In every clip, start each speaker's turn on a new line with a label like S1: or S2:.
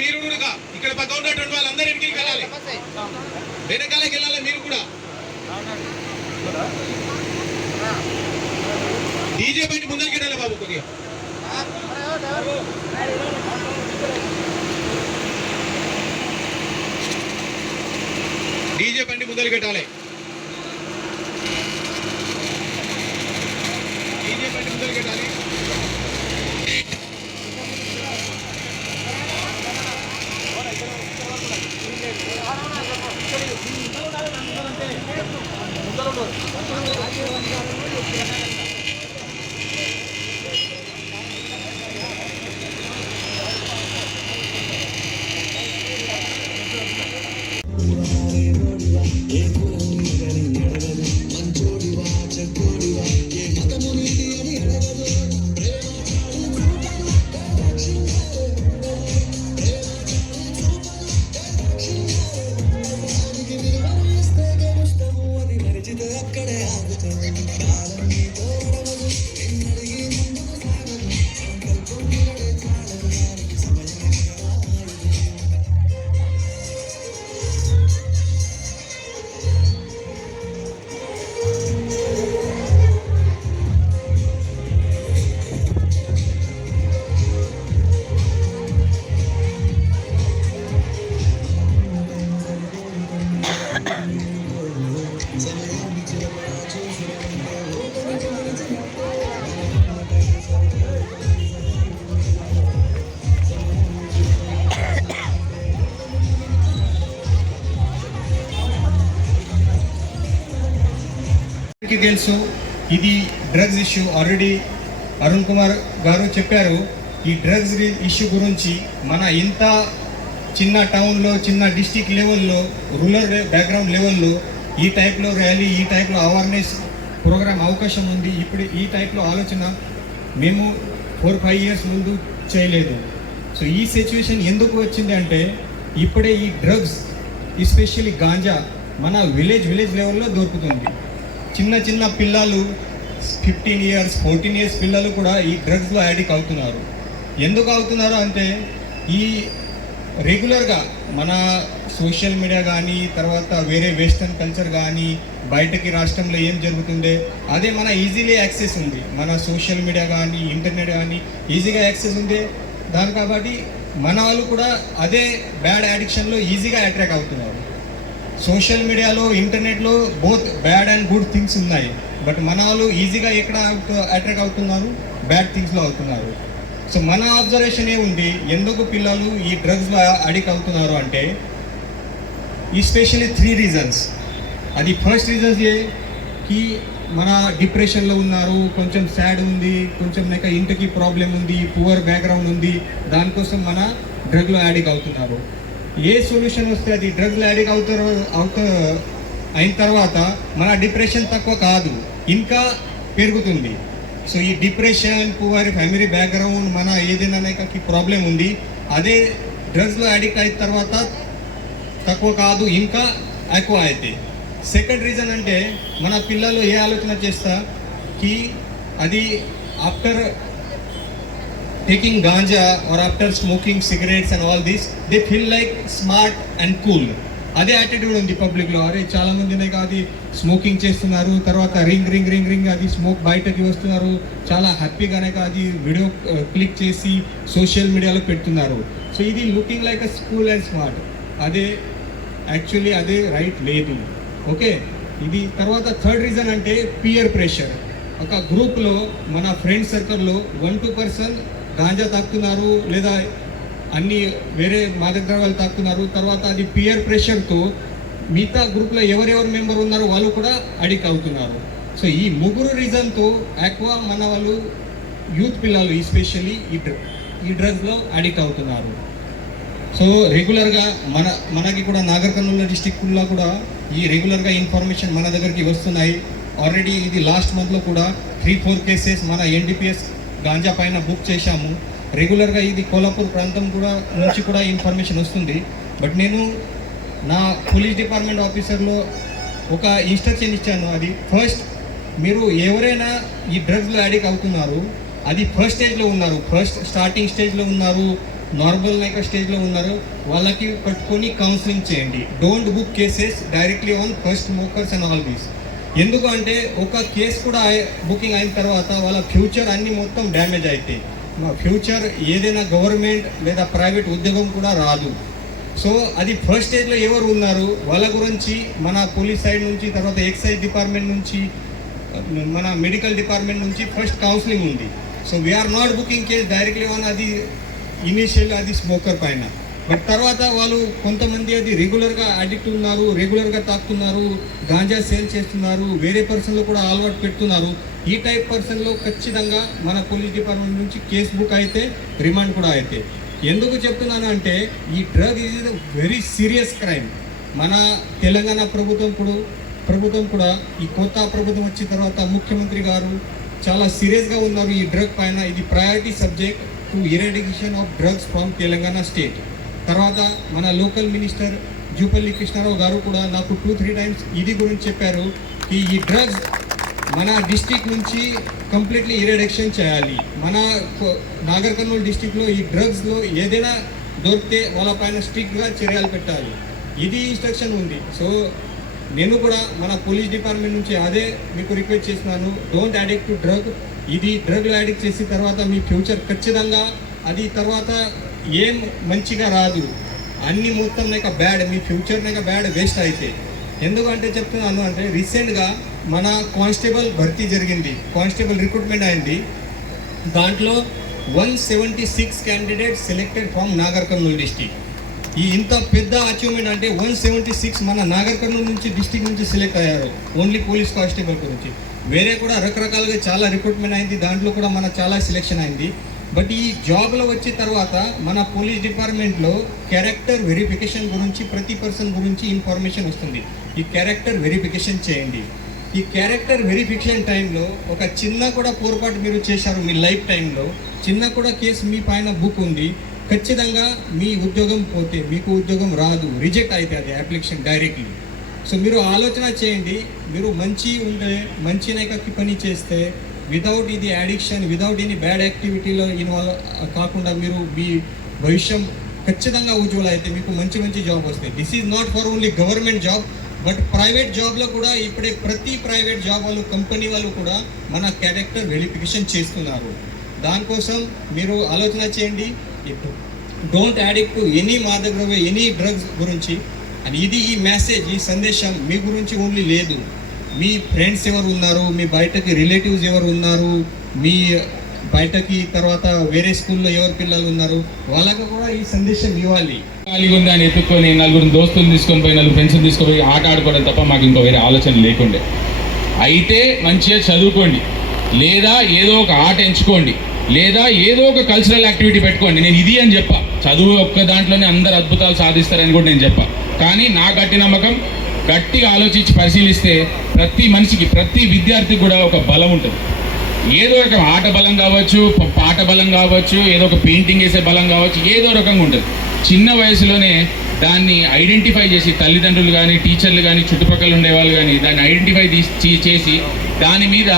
S1: మీరు కూడా ఇక్కడ పక్క ఉన్నటువంటి వాళ్ళందరూ ఇంటికి వెళ్ళాలి వెనకాలకి వెళ్ళాలి మీరు కూడా. డీజే బండి ముందరికి వెళ్ళాలి బాబు కొద్దిగా. డీజే బండి ముందరికి పెట్టాలి
S2: అందరికీ తెలుసు. ఇది drugs issue already Arun Kumar garu చెప్పారు ఈ డ్రగ్స్ ఇష్యూ గురించి మన ఇంత చిన్న టౌన్లో చిన్న డిస్టిక్ లెవెల్లో రూరల్ బ్యాక్గ్రౌండ్ లెవెల్లో ఈ టైప్లో ర్యాలీ ఈ టైప్లో అవేర్నెస్ ప్రోగ్రామ్ అవకాశం ఉంది. ఇప్పుడు ఈ టైప్లో ఆలోచన మేము ఫోర్ ఫైవ్ ఇయర్స్ ముందు చేయలేదు. సో ఈ సిచ్యువేషన్ ఎందుకు వచ్చింది అంటే ఇప్పుడే ఈ డ్రగ్స్ ఎస్పెషల్లీ గాంజా మన విలేజ్ విలేజ్ లెవెల్లో దొరుకుతుంది. చిన్న చిన్న పిల్లలు ఫిఫ్టీన్ ఇయర్స్ ఫోర్టీన్ ఇయర్స్ పిల్లలు కూడా ఈ డ్రగ్స్లో యాడిక్ అవుతున్నారు. ఎందుకు అవుతున్నారు అంటే ఈ రెగ్యులర్గా మన సోషల్ మీడియా కానీ తర్వాత వేరే వెస్టర్న్ కల్చర్ కానీ బయటకి రాష్ట్రంలో ఏం జరుగుతుందే అదే మన ఈజీలీ యాక్సెస్ ఉంది. మన సోషల్ మీడియా కానీ ఇంటర్నెట్ కానీ ఈజీగా యాక్సెస్ ఉంది దాని కాబట్టి మన వాళ్ళు కూడా అదే బ్యాడ్ యాడిక్షన్లో ఈజీగా అట్రాక్ట్ అవుతున్నారు. సోషల్ మీడియాలో ఇంటర్నెట్లో both bad and good things ఉన్నాయి. బట్ మన వాళ్ళు ఈజీగా ఎక్కడ అట్రాక్ట్ అవుతున్నారు? బ్యాడ్ థింగ్స్లో అవుతున్నారు. సో మన అబ్జర్వేషన్ ఏముంది ఎందుకు పిల్లలు ఈ డ్రగ్స్లో అడిక్ట్ అవుతున్నారు అంటే ఎస్పెషల్లీ త్రీ రీజన్స్ అది ఫస్ట్ రీజన్స్ ఏ కి మన డిప్రెషన్లో ఉన్నారు కొంచెం సాడ్ ఉంది కొంచెం లేక ఇంటికి ప్రాబ్లం ఉంది పువర్ బ్యాక్గ్రౌండ్ ఉంది దానికోసం మన డ్రగ్లో యాడిక్ అవుతున్నారు. ఏ సొల్యూషన్ వస్తే అది డ్రగ్లు యాడిక్ అవుతారు అవుతా అయిన తర్వాత మన డిప్రెషన్ తక్కువ కాదు ఇంకా పెరుగుతుంది. సో ఈ డిప్రెషన్ వారి ఫ్యామిలీ బ్యాక్గ్రౌండ్ మన ఏదైనా ప్రాబ్లం ఉంది అదే డ్రగ్స్లో అడిక్ట్ అయిన తర్వాత తక్కువ కాదు ఇంకా ఎక్కువ అయితే. సెకండ్ రీజన్ అంటే మన పిల్లలు ఏ ఆలోచన చేస్తా కి అది after taking ganja or after smoking cigarettes and all these they feel like smart and cool అదే యాటిట్యూడ్ ఉంది పబ్లిక్లో అరే చాలా మంది అది స్మోకింగ్ చేస్తున్నారు తర్వాత రింగ్ రింగ్ రింగ్ రింగ్ అది స్మోక్ బయటకి వస్తున్నారు. చాలా హ్యాపీగానే అది వీడియో క్లిక్ చేసి సోషల్ మీడియాలో పెడుతున్నారు. సో ఇది looking like a school and smart అదే యాక్చువల్లీ అదే రైట్ లేదు. ఓకే? ఇది తర్వాత థర్డ్ రీజన్ అంటే పియర్ ప్రెషర్ ఒక గ్రూప్లో మన ఫ్రెండ్ సర్కిల్లో వన్ టూ పర్సన్ గాంజా తాకుతున్నారు లేదా అన్ని వేరే మాదక ద్రవ్యాలు తాకుతున్నారు తర్వాత అది పియర్ ప్రెషర్తో మిగతా గ్రూప్లో ఎవరెవరు మెంబర్ ఉన్నారో వాళ్ళు కూడా అడిక్ట్ అవుతున్నారు. సో ఈ ముగ్గురు రీజన్తో ఎక్కువ మన వాళ్ళు యూత్ పిల్లలు ఎస్పెషల్లీ ఈ ఈ డ్రగ్స్లో అడిక్ట్ అవుతున్నారు. సో రెగ్యులర్గా మన మనకి కూడా నాగర్ కర్నూలు డిస్టిక్లో కూడా ఈ రెగ్యులర్గా ఇన్ఫర్మేషన్ మన దగ్గరికి వస్తున్నాయి. ఆల్రెడీ ఇది లాస్ట్ మంత్లో కూడా త్రీ ఫోర్ కేసెస్ మన ఎన్డీపీఎస్ గాంజా పైన బుక్ చేశాము. రెగ్యులర్గా ఇది కోలాపూర్ ప్రాంతం కూడా నుంచి కూడా ఇన్ఫర్మేషన్ వస్తుంది. బట్ నేను నా పోలీస్ డిపార్ట్మెంట్ ఆఫీసర్లో ఒక ఇన్స్ట్రక్షన్ ఇచ్చాను. అది ఫస్ట్ మీరు ఎవరైనా ఈ డ్రగ్స్లో అడిక్ట్ అవుతున్నారు అది ఫస్ట్ స్టేజ్లో ఉన్నారు. ఫస్ట్ స్టార్టింగ్ స్టేజ్లో ఉన్నారు నార్మల్ లైక్ స్టేజ్లో ఉన్నారు. వాళ్ళకి పట్టుకొని కౌన్సిలింగ్ చేయండి. Don't book cases directly on first smokers and all these ఎందుకు అంటే ఒక కేసు కూడా బుకింగ్ అయిన తర్వాత వాళ్ళ ఫ్యూచర్ అన్ని మొత్తం డ్యామేజ్ అవుతాయి ఫ్యూచర్ ఏదైనా గవర్నమెంట్ లేదా ప్రైవేట్ ఉద్యోగం కూడా రాదు. సో అది ఫస్ట్ స్టేజ్లో ఎవరు ఉన్నారు? వాళ్ళ గురించి మన పోలీస్ సైడ్ నుంచి తర్వాత ఎక్సైజ్ డిపార్ట్మెంట్ నుంచి మన మెడికల్ డిపార్ట్మెంట్ నుంచి ఫస్ట్ కౌన్సిలింగ్ ఉంది. So we are not booking case directly one అది ఇనీషియల్ అది స్మోకర్ పైన. బట్ తర్వాత వాళ్ళు కొంతమంది అది రెగ్యులర్గా అడిక్ట్ ఉన్నారు రెగ్యులర్గా తాకుతున్నారు గాంజా సేల్ చేస్తున్నారు వేరే పర్సన్లో కూడా అలవాటు పెడుతున్నారు. ఈ టైప్ పర్సన్లో ఖచ్చితంగా మన పోలీస్ డిపార్ట్మెంట్ నుంచి కేసు బుక్ అయితే రిమాండ్ కూడా అయితే. ఎందుకు చెప్తున్నాను అంటే ఈ drug is very serious crime మన తెలంగాణ ప్రభుత్వం ఇప్పుడు ప్రభుత్వం కూడా ఈ కొత్త ప్రభుత్వం వచ్చిన తర్వాత ముఖ్యమంత్రి గారు చాలా సీరియస్గా ఉన్నారు ఈ డ్రగ్ పైన. ఇది priority subject to eradication of drugs from Telangana state తర్వాత మన లోకల్ మినిస్టర్ జూపల్లి కృష్ణారావు గారు కూడా నాకు టూ త్రీ టైమ్స్ ఇది గురించి చెప్పారు ఈ ఈ డ్రగ్స్ మన డిస్టిక్ నుంచి కంప్లీట్లీ ఇరడక్షన్ చేయాలి. మన నాగర్ కర్నూలు డిస్టిక్లో ఈ డ్రగ్స్లో ఏదైనా దొరికితే వాళ్ళ పైన స్ట్రిక్ట్గా చర్యలు పెట్టాలి. ఇది ఇన్స్ట్రక్షన్ ఉంది. సో నేను కూడా మన పోలీస్ డిపార్ట్మెంట్ నుంచి అదే మీకు రిక్వెస్ట్ చేస్తున్నాను. డోంట్ అడిక్ట్ టు డ్రగ్ ఇది డ్రగ్ అడిక్ట్ చేసిన తర్వాత మీ ఫ్యూచర్ ఖచ్చితంగా అది తర్వాత ఏం మంచిగా రాదు. అన్ని మొత్తం లేక బ్యాడ్ మీ ఫ్యూచర్ లేక బ్యాడ్ వేస్ట్ అయితే. ఎందుకంటే చెప్తున్నాను అంటే రీసెంట్గా మన కానిస్టేబుల్ భర్తీ జరిగింది. కానిస్టేబుల్ రిక్రూట్మెంట్ అయింది. దాంట్లో one seventy six candidate selected from Nagar Kurnool district ఈ ఇంత పెద్ద అచీవ్మెంట్ అంటే వన్ సెవెంటీ సిక్స్ మన నాగర్ కర్నూలు నుంచి డిస్టిక్ నుంచి సెలెక్ట్ అయ్యారు. ఓన్లీ పోలీస్ కానిస్టేబుల్ గురించి. వేరే కూడా రకరకాలుగా చాలా రిక్రూట్మెంట్ అయింది. దాంట్లో కూడా మన చాలా సెలెక్షన్ అయింది. బట్ ఈ జాబ్లో వచ్చిన తర్వాత మన పోలీస్ డిపార్ట్మెంట్లో క్యారెక్టర్ వెరిఫికేషన్ గురించి ప్రతి పర్సన్ గురించి ఇన్ఫర్మేషన్ వస్తుంది. ఈ క్యారెక్టర్ వెరిఫికేషన్ చేయండి. ఈ క్యారెక్టర్ వెరిఫికేషన్ టైంలో ఒక చిన్న కూడా పొరపాటు మీరు చేశారు మీ లైఫ్ టైంలో చిన్న కూడా కేసు మీ పైన బుక్ ఉంది ఖచ్చితంగా మీ ఉద్యోగం పోతే మీకు ఉద్యోగం రాదు రిజెక్ట్ అయితే అది అప్లికేషన్ డైరెక్ట్లీ. సో మీరు ఆలోచన చేయండి మీరు మంచి ఉండే మంచి నాయకకి పని చేస్తే వితౌట్ ఇది అడిక్షన్ వితౌట్ ఎనీ బ్యాడ్ యాక్టివిటీలో ఇన్వాల్వ్ కాకుండా మీరు మీ భవిష్యం ఖచ్చితంగా ఉజ్వల అయితే మీకు మంచి మంచి జాబ్ వస్తాయి. This is not for only government job but private జాబ్లో కూడా ఇప్పుడే ప్రతి ప్రైవేట్ జాబ్ వాళ్ళు కంపెనీ వాళ్ళు కూడా మన క్యారెక్టర్ వెరిఫికేషన్ చేస్తున్నారు. దానికోసం మీరు ఆలోచన చేయండి. డోంట్ యాడిక్ట్ టు ఎనీ మాదక ఎనీ డ్రగ్స్ గురించి అని ఇది ఈ మెసేజ్ ఈ సందేశం మీ గురించి ఓన్లీ లేదు. మీ ఫ్రెండ్స్ ఎవరు ఉన్నారు? మీ బయటకి రిలేటివ్స్ ఎవరు ఉన్నారు? మీ బయటకి తర్వాత వేరే స్కూల్లో ఎవరు పిల్లలు ఉన్నారు? వాళ్ళకు కూడా ఈ సందేశం ఇవ్వాలి.
S3: ఖాళీగా ఉంది అని ఎత్తుక్కొని నలుగురు దోస్తులు తీసుకొని పోయి నలుగురు ఫ్రెండ్స్ తీసుకొని పోయి ఆట ఆడుకోవడం తప్ప మాకు ఇంకో వేరే ఆలోచన లేకుండే. అయితే మంచిగా చదువుకోండి. లేదా ఏదో ఒక ఆట ఎంచుకోండి. లేదా ఏదో ఒక కల్చరల్ యాక్టివిటీ పెట్టుకోండి. నేను ఇది అని చెప్పా. చదువు ఒక్క దాంట్లోనే అందరు అద్భుతాలు సాధిస్తారని కూడా నేను చెప్పా. కానీ నా గట్టి నమ్మకం గట్టిగా ఆలోచించి పరిశీలిస్తే ప్రతి మనిషికి ప్రతి విద్యార్థికి కూడా ఒక బలం ఉంటుంది. ఏదో ఒక ఆట బలం కావచ్చు పాట బలం కావచ్చు ఏదో ఒక పెయింటింగ్ వేసే బలం కావచ్చు ఏదో రకంగా ఉంటుంది. చిన్న వయసులోనే దాన్ని ఐడెంటిఫై చేసి తల్లిదండ్రులు కానీ టీచర్లు కానీ చుట్టుపక్కల ఉండే వాళ్ళు కానీ దాన్ని ఐడెంటిఫై చేసి దాని మీద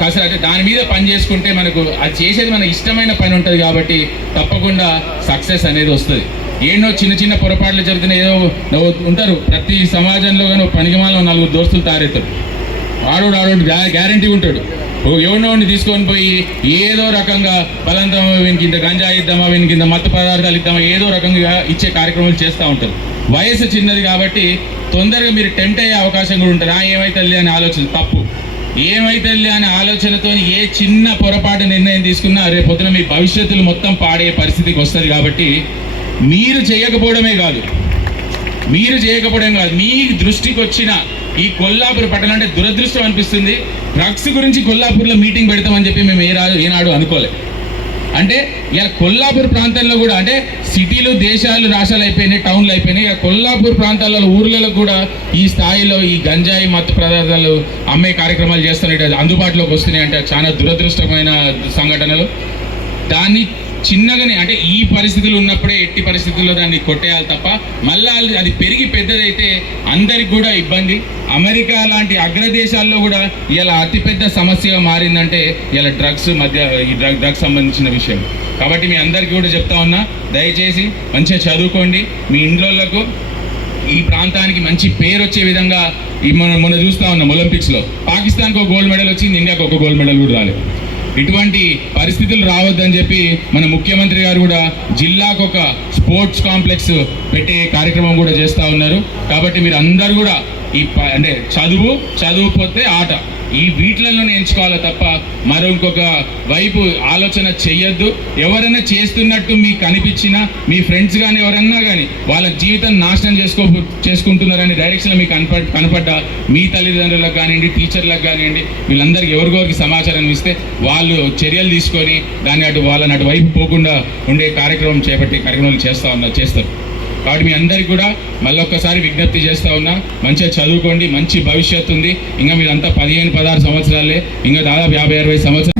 S3: కాస్త అంటే దాని మీద పని చేసుకుంటే మనకు అది చేసేది మన ఇష్టమైన పని ఉంటుంది కాబట్టి తప్పకుండా సక్సెస్ అనేది వస్తుంది. ఏన్నో చిన్న చిన్న పొరపాట్లు జరిగిన ఏదో ఉంటారు. ప్రతి సమాజంలో కానీ పనికిమాలో నలుగురు దోస్తులు తారెత్తారు. ఆడోడు ఆడోడు గ్యారంటీ ఉంటాడు. ఓ ఎవరినో తీసుకొని పోయి ఏదో రకంగా బలంతమా వీనికి ఇంత గంజా ఇద్దామా వీనికి ఇంత మత్తు పదార్థాలు ఇద్దామా ఏదో రకంగా ఇచ్చే కార్యక్రమాలు చేస్తూ ఉంటారు. వయసు చిన్నది కాబట్టి తొందరగా మీరు టెంప్ట్ అయ్యే అవకాశం కూడా ఉంటుంది. ఆ ఏమైతుంది అని ఆలోచన తప్పు. ఏమైతుంది అనే ఆలోచనతో ఏ చిన్న పొరపాటు నిర్ణయం తీసుకున్నా రేపు పొద్దున మీ భవిష్యత్తులు మొత్తం పాడే పరిస్థితికి వస్తుంది కాబట్టి మీరు చేయకపోవడమే కాదు. మీరు చేయకపోవడం కాదు. మీ దృష్టికి వచ్చిన ఈ కొల్లాపూర్ పట్టణం అంటే దురదృష్టం అనిపిస్తుంది. డ్రగ్స్ గురించి కొల్లాపూర్లో మీటింగ్ పెడతామని చెప్పి మేము ఏ రాదు ఏనాడు అనుకోలే. అంటే ఇలా కొల్లాపూర్ ప్రాంతంలో కూడా అంటే సిటీలు దేశాలు రాష్ట్రాలు అయిపోయినాయి టౌన్లు అయిపోయినాయి. ఇక కొల్లాపూర్ ప్రాంతాలలో ఊర్లలో కూడా ఈ స్థాయిలో ఈ గంజాయి మత్తు పదార్థాలు అమ్మే కార్యక్రమాలు చేస్తున్నాయి అందుబాటులోకి వస్తున్నాయి అంటే చాలా దురదృష్టమైన సంఘటనలు. దాన్ని చిన్నగానే అంటే ఈ పరిస్థితులు ఉన్నప్పుడే ఎట్టి పరిస్థితుల్లో దాన్ని కొట్టేయాలి తప్ప మళ్ళా అది పెరిగి పెద్దదైతే అందరికి కూడా ఇబ్బంది. అమెరికా లాంటి అగ్రదేశాల్లో కూడా ఇలా అతిపెద్ద సమస్యగా మారిందంటే ఇలా డ్రగ్స్ మధ్య ఈ డ్రగ్ డ్రగ్స్ సంబంధించిన విషయం. కాబట్టి మీ అందరికీ కూడా చెప్తా ఉన్నా దయచేసి మంచిగా చదువుకోండి. మీ ఇండ్లకు ఈ ప్రాంతానికి మంచి పేరు వచ్చే విధంగా ఈ మనం మొన్న చూస్తా ఉన్నాం ఒలింపిక్స్లో. పాకిస్తాన్కి ఒక గోల్డ్ మెడల్ వచ్చింది ఇండియాకి ఒక గోల్డ్ మెడల్ కూడా రాలేదు. ఇటువంటి పరిస్థితులు రావద్దని చెప్పి మన ముఖ్యమంత్రి గారు కూడా జిల్లాకు ఒక స్పోర్ట్స్ కాంప్లెక్స్ పెట్టే కార్యక్రమం కూడా చేస్తూ ఉన్నారు. కాబట్టి మీరు అందరూ కూడా ఈ ప- అంటే చదువు చదువుపోతే ఆట. ఈ వీటిలను ఎంచుకోవాలి తప్ప మరొక వైపు ఆలోచన చెయ్యొద్దు. ఎవరైనా చేస్తున్నట్టు మీకు అనిపించినా మీ ఫ్రెండ్స్ కానీ ఎవరన్నా కానీ వాళ్ళ జీవితం నాశనం చేసుకో చేసుకుంటున్నారని డైరెక్షన్లో మీకు కనప కనపడ్డా మీ తల్లిదండ్రులకు కానివ్వండి టీచర్లకు కానివ్వండి వీళ్ళందరికీ ఎవరికొరికి సమాచారం ఇస్తే వాళ్ళు చర్యలు తీసుకొని దాన్ని అటు వాళ్ళని అటు వైపు పోకుండా ఉండే కార్యక్రమం చేపట్టి కార్యక్రమాలు చేస్తూ ఉన్నారు చేస్తారు. కాబట్టి మీ అందరికి కూడా మళ్ళొక్కసారి విజ్ఞప్తి చేస్తా ఉన్నా మంచిగా చదువుకోండి మంచి భవిష్యత్తు ఉంది. ఇంకా మీరంతా పదిహేను పదహారు సంవత్సరాలే ఇంకా దాదాపు యాభై అరవై సంవత్సరాలు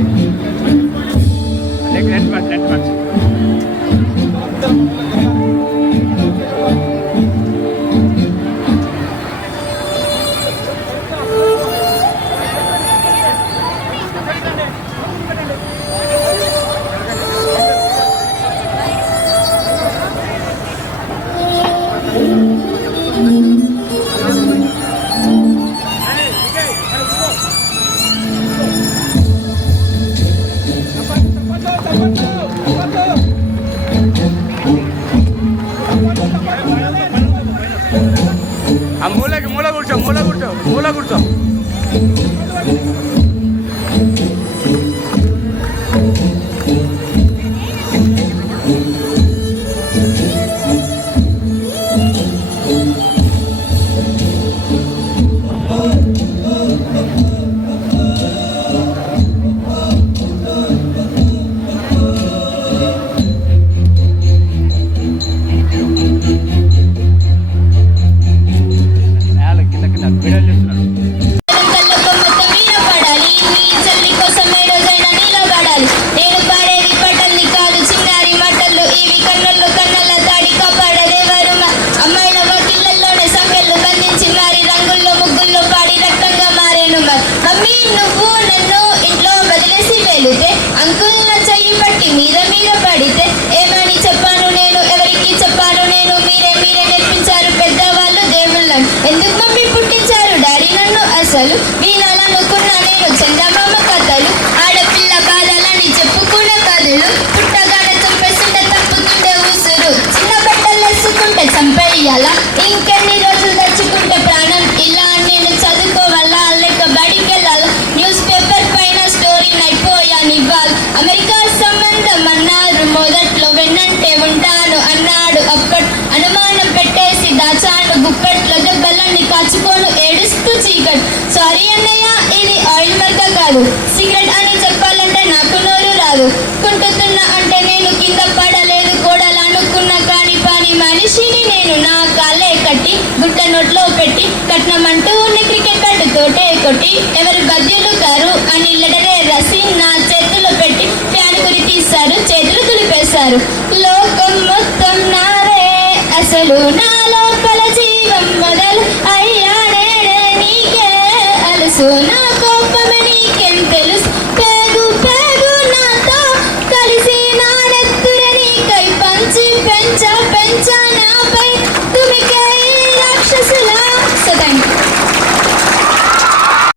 S4: నన్ను అసలు వినాలనుకున్నా నేను రాదు. సిగరెట్ అని చెప్పాలంటే నాకు నోరు రాదు. కుంటుతున్నా అంటే నేను కింద పడలేదు గోడలు అనుకున్న కానీ పని మనిషిని నేను నా కాలే కట్టి గుట్ట నోట్లో పెట్టి కట్నమంటూ ఉన్న క్రికెట్ బ్యాట్ తోటే కొట్టి ఎవరు బద్యులు గారు అని లెటరే రసి నా చేతిలో పెట్టి ఫ్యాన్ గురి తీశారు చేతులు దులిపేశారు. లోకం మొత్తం నారే అసలు నా లోపల జీవం మొదలు అయ్యా నేనే నీకే. అలసు నా కోపం deles